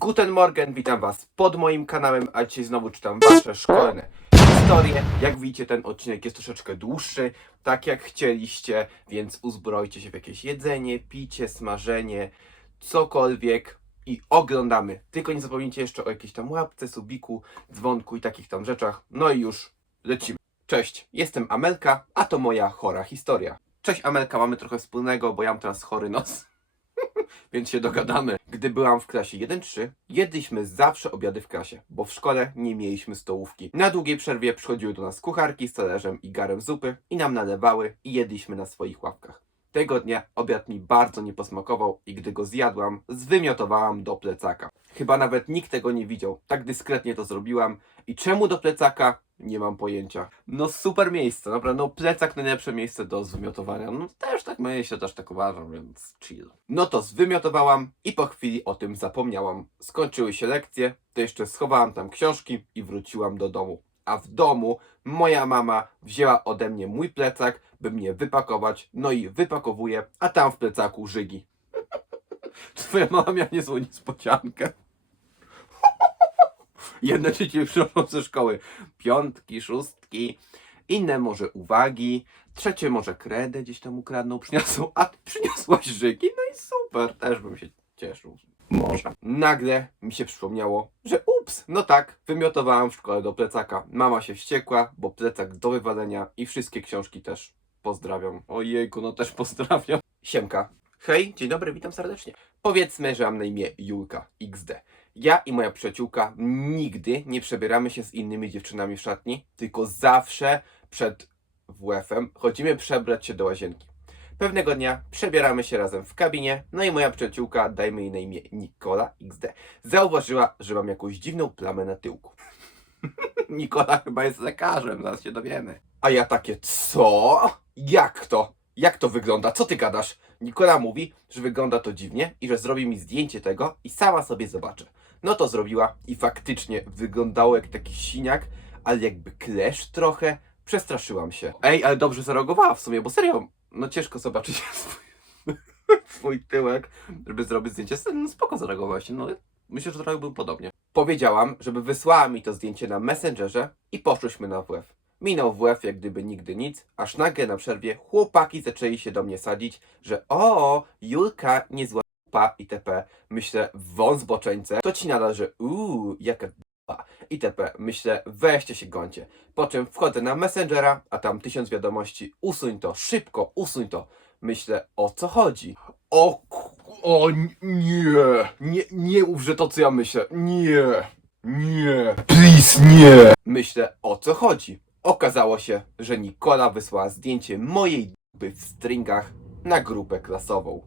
Guten Morgen, witam was pod moim kanałem, a dzisiaj znowu czytam wasze szkolne historie. Jak widzicie, ten odcinek jest troszeczkę dłuższy, tak jak chcieliście, więc uzbrojcie się w jakieś jedzenie, picie, smażenie, cokolwiek i oglądamy. Tylko nie zapomnijcie jeszcze o jakiejś tam łapce, subiku, dzwonku i takich tam rzeczach. No i już lecimy. Cześć, jestem Amelka, a to moja chora historia. Cześć Amelka, mamy trochę wspólnego, bo ja mam teraz chory nos więc się dogadamy. Gdy byłam w klasie 1-3, jedliśmy zawsze obiady w klasie, bo w szkole nie mieliśmy stołówki. Na długiej przerwie przychodziły do nas kucharki z talerzem i garem zupy i nam nalewały i jedliśmy na swoich ławkach. Tego dnia obiad mi bardzo nie posmakował i gdy go zjadłam, zwymiotowałam do plecaka. Chyba nawet nikt tego nie widział, tak dyskretnie to zrobiłam i czemu do plecaka? Nie mam pojęcia. No super miejsce, naprawdę, no plecak najlepsze miejsce do zwymiotowania. No też tak myślę, też tak uważam, więc chill. No to zwymiotowałam i po chwili o tym zapomniałam. Skończyły się lekcje, to jeszcze schowałam tam książki i wróciłam do domu. A w domu moja mama wzięła ode mnie mój plecak, by mnie wypakować, no i wypakowuje, a tam w plecaku żygi. Twoja mama miała niezłą niespodziankę. Jedne dzieci przynoszą ze szkoły piątki, szóstki, inne może uwagi, trzecie może kredę gdzieś tam ukradną, przyniosą, a ty przyniosłaś żygi, no i super, też bym się cieszył. Może. Nagle mi się przypomniało, że no tak, wymiotowałam w szkole do plecaka. Mama się wściekła, bo plecak do wywalenia i wszystkie książki też pozdrawiam. Ojejku, no też pozdrawiam. Siemka. Hej, dzień dobry, witam serdecznie. Powiedzmy, że mam na imię Julka XD. Ja i moja przyjaciółka nigdy nie przebieramy się z innymi dziewczynami w szatni, tylko zawsze przed WF-em chodzimy przebrać się do łazienki. Pewnego dnia przebieramy się razem w kabinie, no i moja przyjaciółka, dajmy jej na imię Nikola XD, zauważyła, że mam jakąś dziwną plamę na tyłku. Nikola chyba jest lekarzem, zaraz się dowiemy. A ja takie, co? Jak to? Jak to wygląda? Co ty gadasz? Nikola mówi, że wygląda to dziwnie i że zrobi mi zdjęcie tego i sama sobie zobaczę. No to zrobiła i faktycznie wyglądało jak taki siniak, ale jakby klesz trochę. Przestraszyłam się. Ej, ale dobrze zareagowała w sumie, bo serio, no ciężko zobaczyć swój, swój tyłek, żeby zrobić zdjęcie. No spoko zareagowałaś, no myślę, że trochę był podobnie. Powiedziałam, żeby wysłała mi to zdjęcie na Messengerze i poszłyśmy na WF. Minął WF jak gdyby nigdy nic, aż nagle na przerwie chłopaki zaczęli się do mnie sadzić, że o, Julka niezła p***a itp. Myślę, wąs boczeńce, to ci należy, uuu, jaka itp. Myślę, weźcie się gońcie. Po czym wchodzę na Messengera, a tam tysiąc wiadomości, usuń to, szybko, usuń to. Myślę, o co chodzi? O, o nie, nie, nie mów, to co ja myślę, nie, nie, please nie. Myślę, o co chodzi? Okazało się, że Nikola wysłała zdjęcie mojej dupy w stringach na grupę klasową.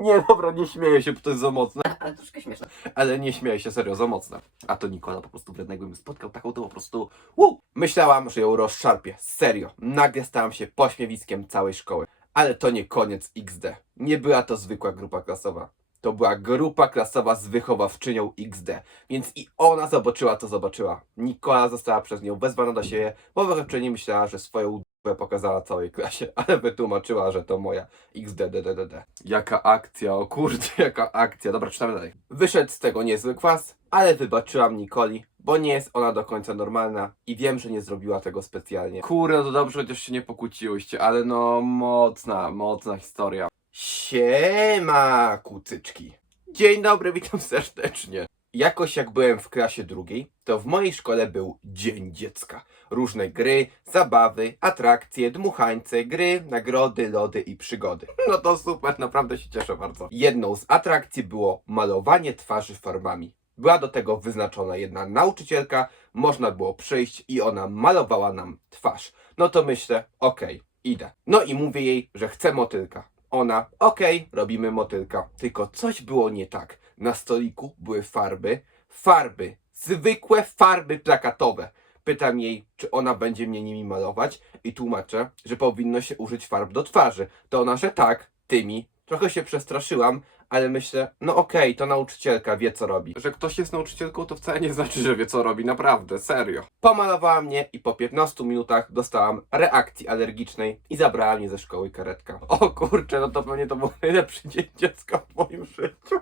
Nie, dobra, nie śmieję się, bo to jest za mocne. Ale troszkę śmieszne. Ale nie śmieję się, serio, za mocne. A to Nikola po prostu wrednego bym spotkał taką, to po prostu... Woo! Myślałam, że ją rozszarpię. Serio. Nagle stałam się pośmiewiskiem całej szkoły. Ale to nie koniec XD. Nie była to zwykła grupa klasowa. To była grupa klasowa z wychowawczynią XD. Więc i ona zobaczyła, co zobaczyła. Nikola została przez nią wezwana do siebie, bo wychowawczyni myślała, że swoją pokazała całej klasie, ale wytłumaczyła, że to moja XDDDD. Jaka akcja, o kurde, jaka akcja. Dobra, czytamy dalej. Wyszedł z tego niezły kwas, ale wybaczyłam Nikoli, bo nie jest ona do końca normalna i wiem, że nie zrobiła tego specjalnie. Kurde, no to dobrze, chociaż się nie pokłóciłyście, ale no mocna, mocna historia. Siema, kucyczki. Dzień dobry, witam serdecznie. Jakoś jak byłem w klasie drugiej, to w mojej szkole był Dzień Dziecka. Różne gry, zabawy, atrakcje, dmuchańce, gry, nagrody, lody i przygody. No to super, naprawdę się cieszę bardzo. Jedną z atrakcji było malowanie twarzy farbami. Była do tego wyznaczona jedna nauczycielka, można było przyjść i ona malowała nam twarz. No to myślę, okej, idę. No i mówię jej, że chcę motylka. Ona, okej, robimy motylka. Tylko coś było nie tak. Na stoliku były farby, farby, zwykłe farby plakatowe. Pytam jej, czy ona będzie mnie nimi malować i tłumaczę, że powinno się użyć farb do twarzy. To ona, że tak, tymi. Trochę się przestraszyłam, ale myślę, no okej, to nauczycielka wie co robi. Że ktoś jest nauczycielką, to wcale nie znaczy, że wie co robi, naprawdę, serio. Pomalowała mnie i po 15 minutach dostałam reakcji alergicznej i zabrała mnie ze szkoły karetka. O kurczę, no to pewnie to był najlepszy dzień dziecka w moim życiu.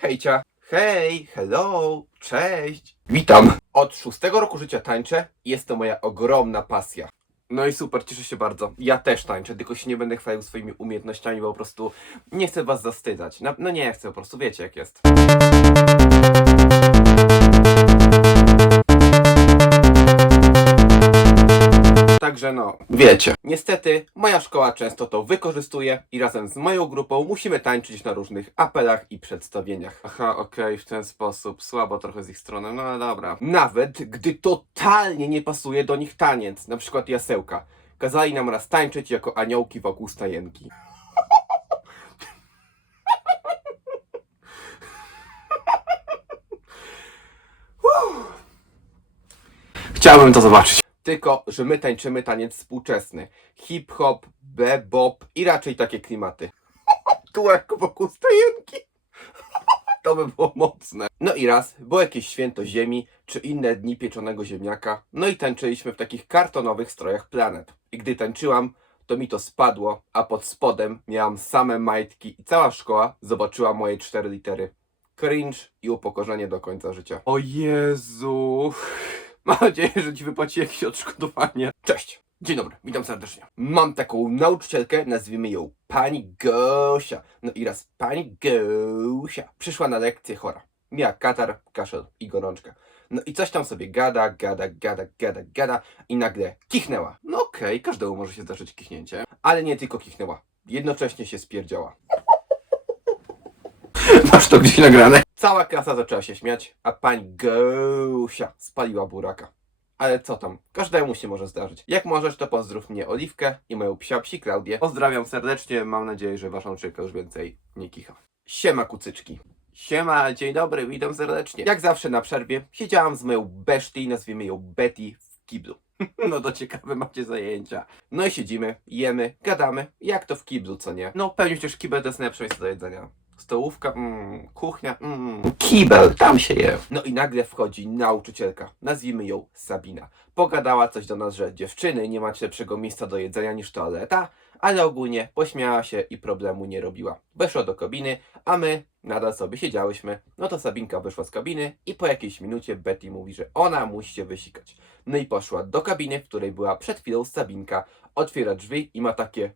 Hejcia. Hej, hello, cześć. Witam. Od szóstego roku życia tańczę i jest to moja ogromna pasja. No i super, cieszę się bardzo. Ja też tańczę, tylko się nie będę chwalił swoimi umiejętnościami, bo po prostu nie chcę was zastydzać. No, no nie chcę, po prostu wiecie jak jest. Także no, wiecie. Niestety, moja szkoła często to wykorzystuje i razem z moją grupą musimy tańczyć na różnych apelach i przedstawieniach. Aha, okej, w ten sposób. Słabo trochę z ich strony, no ale dobra. Nawet gdy totalnie nie pasuje do nich taniec, na przykład jasełka. Kazali nam raz tańczyć jako aniołki wokół stajenki. Chciałbym to zobaczyć. Tylko, że my tańczymy taniec współczesny. Hip-hop, bebop i raczej takie klimaty. Tu jak wokół stajenki. To by było mocne. No i raz, było jakieś święto ziemi, czy inne dni pieczonego ziemniaka, no i tańczyliśmy w takich kartonowych strojach planet. I gdy tańczyłam, to mi to spadło, a pod spodem miałam same majtki i cała szkoła zobaczyła moje cztery litery. Cringe i upokorzenie do końca życia. O Jezu! Mam nadzieję, że ci wypłaci jakieś odszkodowanie. Cześć! Dzień dobry, witam serdecznie. Mam taką nauczycielkę, nazwijmy ją Pani Gosia. No i raz Pani Gosia przyszła na lekcję chora. Miała katar, kaszel i gorączka. No i coś tam sobie gada, gada, gada, gada, gada i nagle kichnęła. No okej, każdemu może się zdarzyć kichnięcie, ale nie tylko kichnęła. Jednocześnie się spierdziała. Masz to gdzieś nagrane? Cała klasa zaczęła się śmiać, a pani Gosia spaliła buraka. Ale co tam, każdemu się może zdarzyć. Jak możesz, to pozdrów mnie Oliwkę i moją psia psi Klaudię. Pozdrawiam serdecznie, mam nadzieję, że waszą czykę już więcej nie kicha. Siema kucyczki. Siema, dzień dobry, witam serdecznie. Jak zawsze na przerwie siedziałam z moją beszty, nazwijmy ją Betty, w kiblu. No to ciekawe macie zajęcia. No i siedzimy, jemy, gadamy, jak to w kiblu, co nie? No pewnie przecież kibel to jest najlepsze miejsce do jedzenia. Stołówka, mm, kuchnia, mm, kibel, tam się je. No i nagle wchodzi nauczycielka, nazwijmy ją Sabina. Pogadała coś do nas, że dziewczyny, nie macie lepszego miejsca do jedzenia niż toaleta, ale ogólnie pośmiała się i problemu nie robiła. Weszła do kabiny, a my nadal sobie siedziałyśmy. No to Sabinka wyszła z kabiny i po jakiejś minucie Betty mówi, że ona musi się wysikać. No i poszła do kabiny, w której była przed chwilą Sabinka, otwiera drzwi i ma takie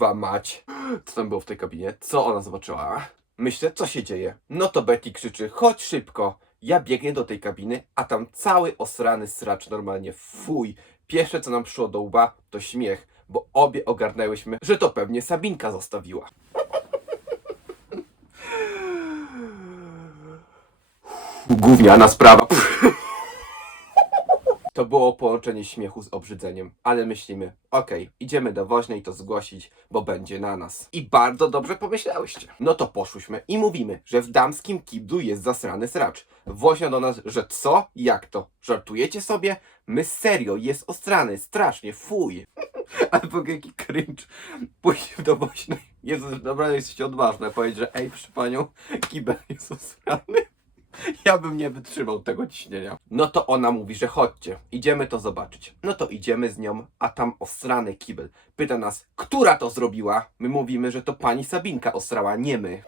Kurwa mać. Co tam było w tej kabinie? Co ona zobaczyła? Myślę, co się dzieje? No to Betty krzyczy, chodź szybko. Ja biegnie do tej kabiny, a tam cały osrany sracz normalnie fuj. Pierwsze co nam przyszło do łba to śmiech, bo obie ogarnęłyśmy, że to pewnie Sabinka zostawiła. Gówniana sprawa. To było połączenie śmiechu z obrzydzeniem, ale myślimy, okej, idziemy do woźnej to zgłosić, bo będzie na nas. I bardzo dobrze pomyślałyście. No to poszłyśmy i mówimy, że w damskim kiblu jest zasrany sracz. Woźnia do nas, że co? Jak to? Żartujecie sobie? My serio, jest ostrany, strasznie, fuj. Ogóle jaki cringe. Pójść do woźnej. Jezu, naprawdę jesteście odważne powiedzieć, że ej, przy panią, kibel jest osrany. Ja bym nie wytrzymał tego ciśnienia. No to ona mówi, że chodźcie, idziemy to zobaczyć. No to idziemy z nią, a tam osrany kibel. Pyta nas, która to zrobiła? My mówimy, że to pani Sabinka osrała, nie my.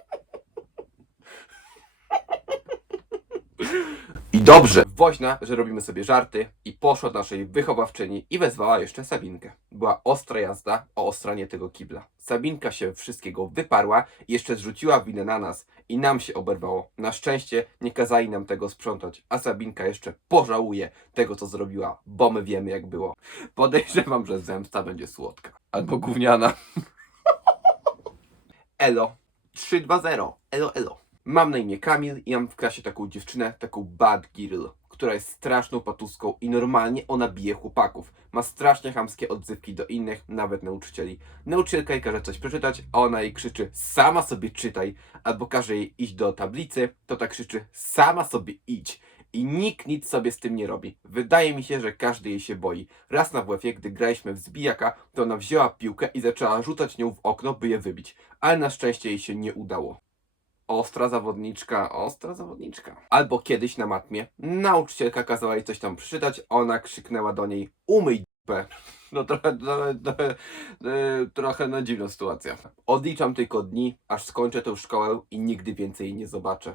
I dobrze. Woźna, że robimy sobie żarty i poszła do naszej wychowawczyni i wezwała jeszcze Sabinkę. Była ostra jazda o ostranie tego kibla. Sabinka się wszystkiego wyparła i jeszcze zrzuciła winę na nas i nam się oberwało. Na szczęście nie kazali nam tego sprzątać, a Sabinka jeszcze pożałuje tego, co zrobiła, bo my wiemy jak było. Podejrzewam, że zemsta będzie słodka. Albo gówniana. Elo. 3-2-0. Elo, elo. Mam na imię Kamil i mam w klasie taką dziewczynę, taką bad girl, która jest straszną patuską i normalnie ona bije chłopaków. Ma strasznie chamskie odzywki do innych, nawet nauczycieli. Nauczycielka jej każe coś przeczytać, a ona jej krzyczy sama sobie czytaj, albo każe jej iść do tablicy, to tak krzyczy sama sobie idź. I nikt nic sobie z tym nie robi. Wydaje mi się, że każdy jej się boi. Raz na WF-ie, gdy graliśmy w zbijaka, to ona wzięła piłkę i zaczęła rzucać nią w okno, by je wybić. Ale na szczęście jej się nie udało. Ostra zawodniczka, ostra zawodniczka. Albo kiedyś na matmie nauczycielka kazała jej coś tam przeczytać, ona krzyknęła do niej umyj p. No trochę, trochę, trochę, e, trochę no dziwna sytuacja. Odliczam tylko dni, aż skończę tę szkołę i nigdy więcej jej nie zobaczę.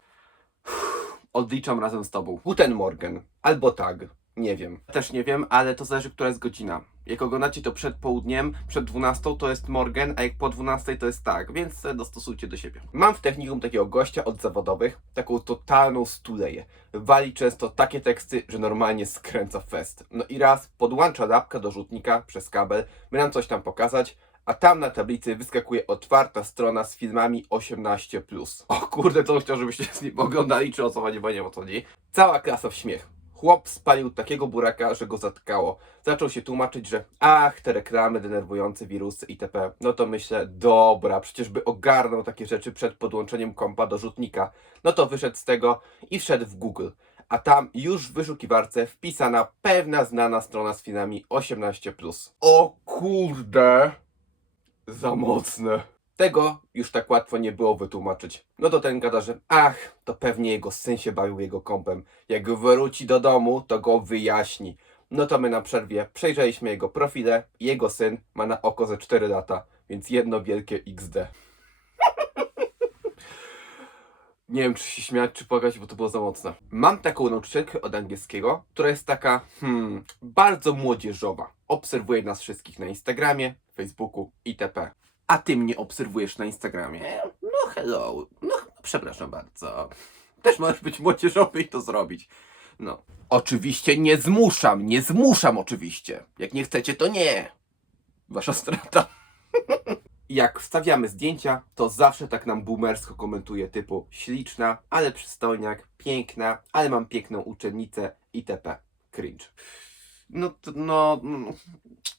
Odliczam razem z tobą. Guten Morgen. Albo tak. Nie wiem. Też nie wiem, ale to zależy, która jest godzina. Jak oglądacie to przed południem, przed 12 to jest morgen, a jak po 12 to jest tak, więc dostosujcie do siebie. Mam w technikum takiego gościa od zawodowych, taką totalną stuleję. Wali często takie teksty, że normalnie skręca fest. No i raz podłącza lapka do rzutnika przez kabel, by nam coś tam pokazać, a tam na tablicy wyskakuje otwarta strona z filmami 18+. O kurde, to chciał, żebyście z nim oglądali, czy o co chodzi, bo nie wiem o co chodzi. Cała klasa w śmiech. Chłop spalił takiego buraka, że go zatkało. Zaczął się tłumaczyć, że ach, te reklamy, denerwujące wirusy itp. No to myślę, dobra, przecież by ogarnął takie rzeczy przed podłączeniem kompa do rzutnika. No to wyszedł z tego i wszedł w Google. A tam już w wyszukiwarce wpisana pewna znana strona z filmami 18+. O kurde! Za mocne. Tego już tak łatwo nie było wytłumaczyć. No to ten gada, że ach, to pewnie jego syn się bawił jego kąpem. Jak wróci do domu, to go wyjaśni. No to my na przerwie przejrzeliśmy jego profile jego syn ma na oko ze 4 lata, więc jedno wielkie XD. Nie wiem, czy się śmiać, czy płakać, bo to było za mocne. Mam taką nauczycielkę od angielskiego, która jest taka, hmm, bardzo młodzieżowa. Obserwuje nas wszystkich na Instagramie, Facebooku itp. A ty mnie obserwujesz na Instagramie? No hello, no przepraszam bardzo. Też możesz być młodzieżowy i to zrobić. No. Oczywiście nie zmuszam, nie zmuszam oczywiście. Jak nie chcecie, to nie. Wasza strata. Jak wstawiamy zdjęcia, to zawsze tak nam boomersko komentuje typu śliczna, ale przystojniak, piękna, ale mam piękną uczennicę itp. Cringe. No, no,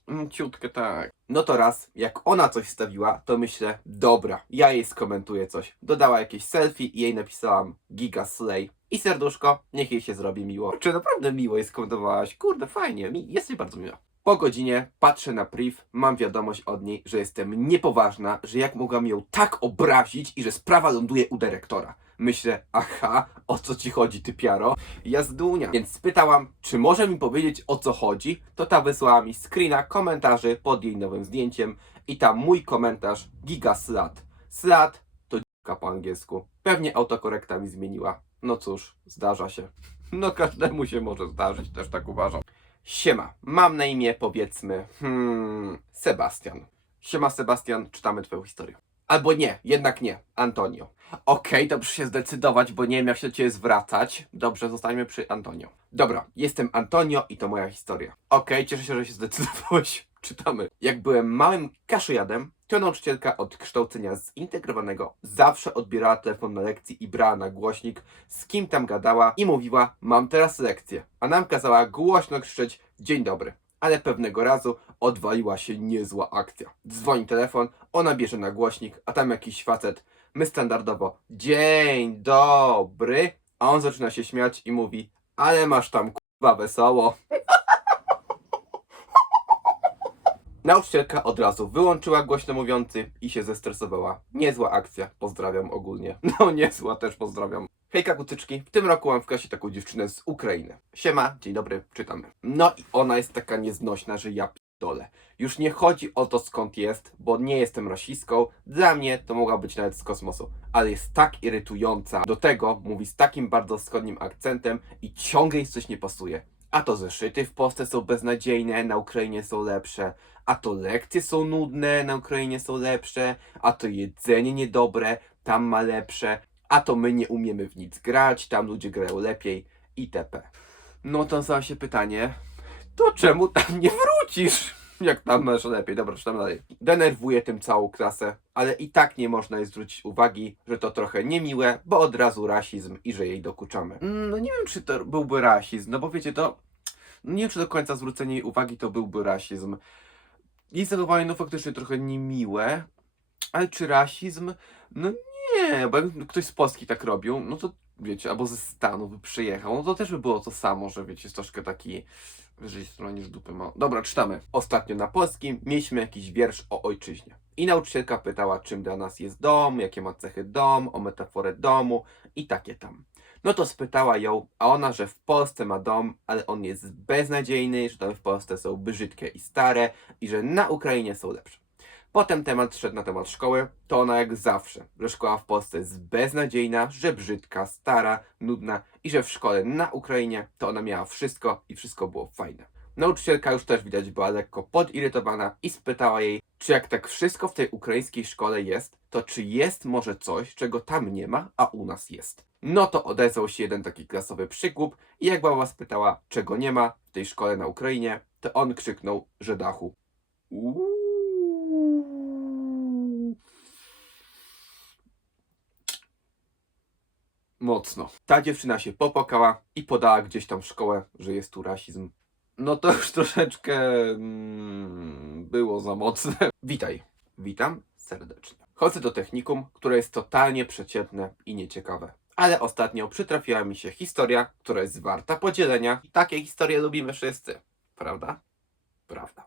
no, ciutkę tak. No to raz, jak ona coś wstawiła, to myślę, dobra, ja jej skomentuję coś. Dodała jakieś selfie i jej napisałam Giga Slay. I serduszko, niech jej się zrobi miło. Czy naprawdę miło jej skomentowałaś? Kurde, fajnie, mi jesteś bardzo miła. Po godzinie patrzę na priv, mam wiadomość od niej, że jestem niepoważna, że jak mogłam ją tak obrazić i że sprawa ląduje u dyrektora. Myślę, aha, o co ci chodzi, ty piaro? Jazdunia. Więc spytałam, czy może mi powiedzieć o co chodzi, to ta wysłała mi screena komentarzy pod jej nowym zdjęciem i tam mój komentarz giga slat. Slat to dzika po angielsku. Pewnie autokorekta mi zmieniła. No cóż, zdarza się. No każdemu się może zdarzyć, też tak uważam. Siema, mam na imię powiedzmy, hmm, Sebastian. Siema Sebastian, czytamy twoją historię. Albo nie, jednak nie, Antonio. Okej, dobrze się zdecydować, bo nie wiem jak się do ciebie zwracać. Dobrze, zostańmy przy Antonio. Dobra, jestem Antonio i to moja historia. Okej, cieszę się, że się zdecydowałeś. Czytamy. Jak byłem małym kaszojadem, to nauczycielka od kształcenia zintegrowanego zawsze odbierała telefon na lekcji i brała na głośnik, z kim tam gadała i mówiła, mam teraz lekcję. A nam kazała głośno krzyczeć, dzień dobry. Ale pewnego razu odwaliła się niezła akcja. Dzwoni telefon, ona bierze na głośnik, a tam jakiś facet. My standardowo, dzień dobry, a on zaczyna się śmiać i mówi, ale masz tam kurwa wesoło. Nauczycielka od razu wyłączyła głośno mówiący i się zestresowała. Niezła akcja, pozdrawiam ogólnie. No niezła, też pozdrawiam. Hejka kutyczki, w tym roku mam w klasie taką dziewczynę z Ukrainy. Siema, dzień dobry, czytamy. No i ona jest taka nieznośna, że ja dole. Już nie chodzi o to skąd jest, bo nie jestem rasistką. Dla mnie to mogła być nawet z kosmosu, ale jest tak irytująca. Do tego mówi z takim bardzo wschodnim akcentem i ciągle jej coś nie pasuje. A to zeszyty w Polsce są beznadziejne, na Ukrainie są lepsze. A to lekcje są nudne, na Ukrainie są lepsze. A to jedzenie niedobre, tam ma lepsze. A to my nie umiemy w nic grać, tam ludzie grają lepiej itp. No to nasuwa się pytanie, to czemu tam nie wrócisz? Jak tam masz lepiej, dobra, czytam dalej. Denerwuje tym całą klasę, ale i tak nie można jej zwrócić uwagi, że to trochę niemiłe, bo od razu rasizm i że jej dokuczamy. No nie wiem, czy to byłby rasizm, no bo wiecie, to no nie wiem, czy do końca zwrócenie jej uwagi to byłby rasizm. Jej zachowanie no faktycznie trochę niemiłe, ale czy rasizm? No nie, bo jakby ktoś z Polski tak robił, no to wiecie, albo ze Stanów by przyjechał, no to też by było to samo, że wiecie, jest troszkę taki wyżej strony niż dupy ma. Dobra, czytamy. Ostatnio na polskim mieliśmy jakiś wiersz o ojczyźnie. I nauczycielka pytała, czym dla nas jest dom, jakie ma cechy dom, o metaforę domu i takie tam. No to spytała ją, a ona, że w Polsce ma dom, ale on jest beznadziejny, że domy w Polsce są brzydkie i stare i że na Ukrainie są lepsze. Potem temat szedł na temat szkoły, to ona jak zawsze, że szkoła w Polsce jest beznadziejna, że brzydka, stara, nudna i że w szkole na Ukrainie to ona miała wszystko i wszystko było fajne. Nauczycielka już też widać była lekko podirytowana i spytała jej, czy jak tak wszystko w tej ukraińskiej szkole jest, to czy jest może coś, czego tam nie ma, a u nas jest. No to odezwał się jeden taki klasowy przygłup i jak baba spytała, czego nie ma w tej szkole na Ukrainie, to on krzyknął, że dachu. Uuu. Mocno. Ta dziewczyna się popłakała i podała gdzieś tam w szkołę, że jest tu rasizm. No to już troszeczkę mm, było za mocne. Witaj. Witam serdecznie. Chodzę do technikum, które jest totalnie przeciętne i nieciekawe. Ale ostatnio przytrafiła mi się historia, która jest warta podzielenia. I takie historie lubimy wszyscy. Prawda? Prawda.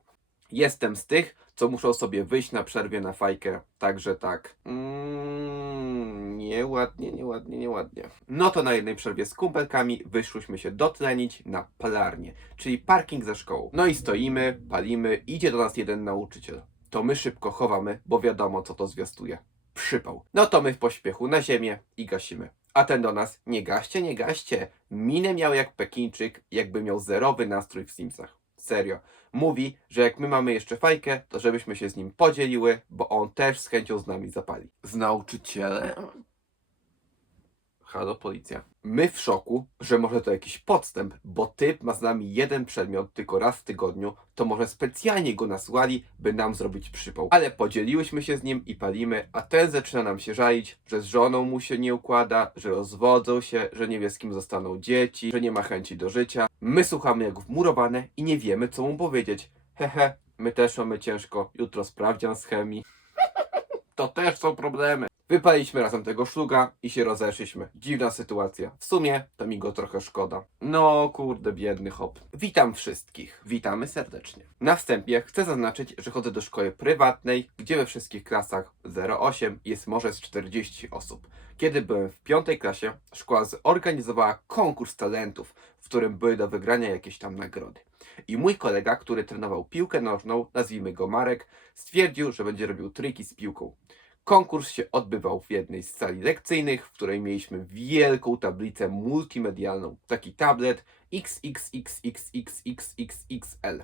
Jestem z tych, co muszą sobie wyjść na przerwie na fajkę, także tak. Mm, nieładnie, nieładnie, nieładnie. No to na jednej przerwie z kumpelkami wyszłyśmy się dotlenić na palarnię, czyli parking ze szkołą. No i stoimy, palimy, idzie do nas jeden nauczyciel. To my szybko chowamy, bo wiadomo co to zwiastuje. Przypał. No to my w pośpiechu na ziemię i gasimy. A ten do nas, nie gaście, nie gaście. Minę miał jak Pekińczyk, jakby miał zerowy nastrój w Simsach. Serio. Mówi, że jak my mamy jeszcze fajkę, to żebyśmy się z nim podzieliły, bo on też z chęcią z nami zapali. Z nauczycielem? Halo, policja. My w szoku, że może to jakiś podstęp, bo typ ma z nami jeden przedmiot tylko raz w tygodniu, to może specjalnie go nasłali, by nam zrobić przypał. Ale podzieliłyśmy się z nim i palimy, a ten zaczyna nam się żalić, że z żoną mu się nie układa, że rozwodzą się, że nie wie z kim zostaną dzieci, że nie ma chęci do życia. My słuchamy jak wmurowane i nie wiemy co mu powiedzieć. Hehe, my też mamy ciężko, jutro sprawdzian z chemii. To też są problemy. Wypaliśmy razem tego szluga i się rozeszliśmy. Dziwna sytuacja. W sumie to mi go trochę szkoda. No kurde, biedny hop. Witam wszystkich. Witamy serdecznie. Na wstępie chcę zaznaczyć, że chodzę do szkoły prywatnej, gdzie we wszystkich klasach 08 jest może z 40 osób. Kiedy byłem w piątej klasie, szkoła zorganizowała konkurs talentów, którym były do wygrania jakieś tam nagrody. I mój kolega, który trenował piłkę nożną, nazwijmy go Marek, stwierdził, że będzie robił triki z piłką. Konkurs się odbywał w jednej z sali lekcyjnych, w której mieliśmy wielką tablicę multimedialną. Taki tablet XXXXXXXL.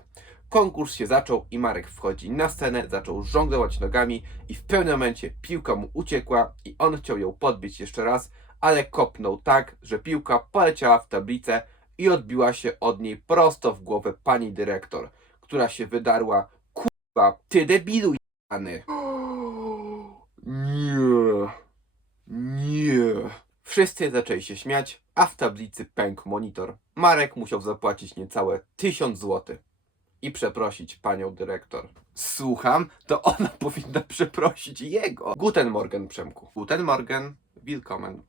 Konkurs się zaczął i Marek wchodzi na scenę, zaczął żonglować nogami i w pewnym momencie piłka mu uciekła i on chciał ją podbić jeszcze raz, ale kopnął tak, że piłka poleciała w tablicę i odbiła się od niej prosto w głowę pani dyrektor, która się wydarła. Kurwa, ty debilu jany. Nie. Nie. Wszyscy zaczęli się śmiać, a w tablicy pękł monitor. Marek musiał zapłacić niecałe 1000 zł i przeprosić panią dyrektor. Słucham, to ona powinna przeprosić jego. Guten Morgen, Przemku. Guten Morgen, willkommen.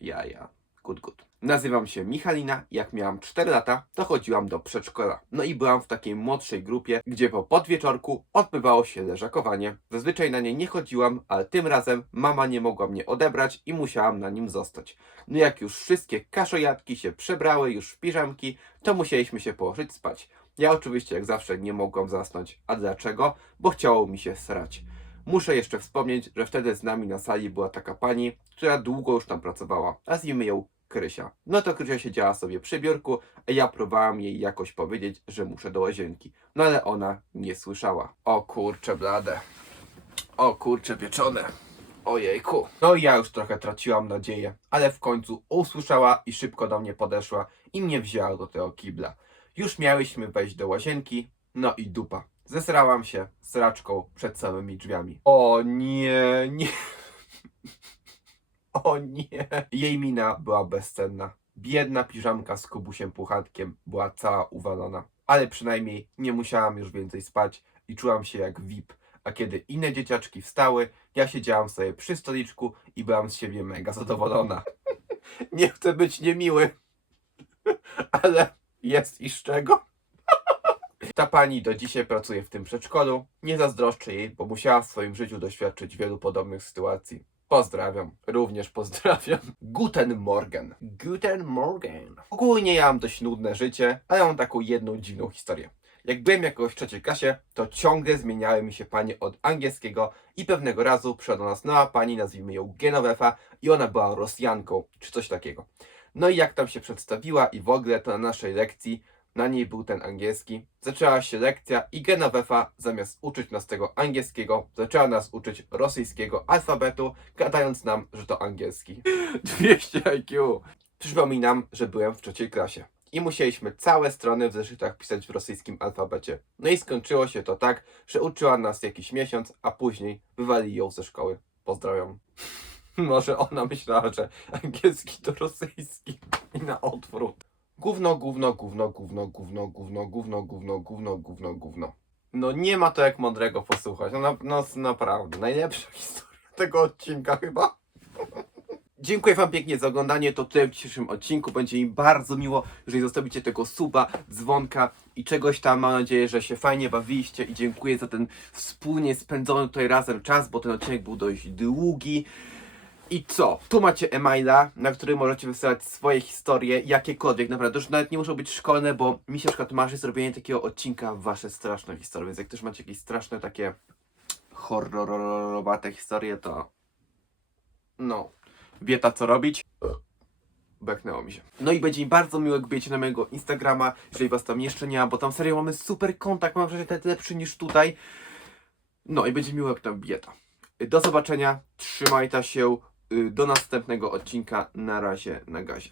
Ja, ja. Good, good. Nazywam się Michalina. Jak miałam 4 lata, to chodziłam do przedszkola. No i byłam w takiej młodszej grupie, gdzie po podwieczorku odbywało się leżakowanie. Zazwyczaj na nie nie chodziłam, ale tym razem mama nie mogła mnie odebrać i musiałam na nim zostać. No jak już wszystkie kaszojatki się przebrały już w piżamki, to musieliśmy się położyć spać. Ja oczywiście jak zawsze nie mogłam zasnąć. A dlaczego? Bo chciało mi się srać. Muszę jeszcze wspomnieć, że wtedy z nami na sali była taka pani, która długo już tam pracowała. Nazwijmy ją Krysia. No to Krysia siedziała sobie przy biurku, a ja próbowałam jej jakoś powiedzieć, że muszę do łazienki. No ale ona nie słyszała. O kurcze blade. O kurcze pieczone. Ojejku. No ja już trochę traciłam nadzieję, ale w końcu usłyszała i szybko do mnie podeszła i mnie wzięła do tego kibla. Już miałyśmy wejść do łazienki, no i dupa. Zesrałam się sraczką przed samymi drzwiami. O nie, nie. O nie. Jej mina była bezcenna. Biedna piżamka z kubusiem puchatkiem była cała uwalona. Ale przynajmniej nie musiałam już więcej spać i czułam się jak VIP. A kiedy inne dzieciaczki wstały, ja siedziałam sobie przy stoliczku i byłam z siebie mega zadowolona. Nie chcę być niemiły, ale jest i z czego. Ta pani do dzisiaj pracuje w tym przedszkolu. Nie zazdroszczę jej, bo musiała w swoim życiu doświadczyć wielu podobnych sytuacji. Pozdrawiam, również pozdrawiam. Guten Morgen. Guten Morgen. Ogólnie ja mam dość nudne życie, ale mam taką jedną dziwną historię. Jak byłem jakoś w trzeciej klasie, to ciągle zmieniały mi się panie od angielskiego i pewnego razu przyszła do nas nowa pani, nazwijmy ją Genovefa i ona była Rosjanką, czy coś takiego. No i jak tam się przedstawiła i w ogóle to na naszej lekcji, na niej był ten angielski, zaczęła się lekcja i Genovefa zamiast uczyć nas tego angielskiego, zaczęła nas uczyć rosyjskiego alfabetu, gadając nam, że to angielski. 200 IQ. Przypominam, że byłem w trzeciej klasie i musieliśmy całe strony w zeszytach pisać w rosyjskim alfabecie. No i skończyło się to tak, że uczyła nas jakiś miesiąc, a później wywali ją ze szkoły. Pozdrawiam. Może ona myślała, że angielski to rosyjski i na odwrót. Gówno, gówno, gówno, gówno, gówno, gówno, gówno, gówno, gówno, gówno, gówno. No nie ma to jak mądrego posłuchać. No, no naprawdę, najlepsza historia tego odcinka chyba. Dziękuję Wam pięknie za oglądanie. To tyle w dzisiejszym odcinku. Będzie mi bardzo miło, jeżeli zostawicie tego suba, dzwonka i czegoś tam. Mam nadzieję, że się fajnie bawiliście i dziękuję za ten wspólnie spędzony tutaj razem czas, bo ten odcinek był dość długi. I co? Tu macie e-maila, na który możecie wysyłać swoje historie, jakiekolwiek, naprawdę. Już nawet nie muszą być szkolne, bo mi się na przykład marzy zrobienie takiego odcinka wasze straszne historie. Więc jak też macie jakieś straszne takie horrorowate historie, to no, wieta co robić. Beknęło mi się. No i będzie mi bardzo miło, jak na mojego Instagrama, jeżeli was tam jeszcze nie ma, bo tam serio mamy super kontakt, mam wrażenie, lepszy niż tutaj. No i będzie miło, jak tam bieta. Do zobaczenia, trzymajcie się, do następnego odcinka, na razie, na gazie.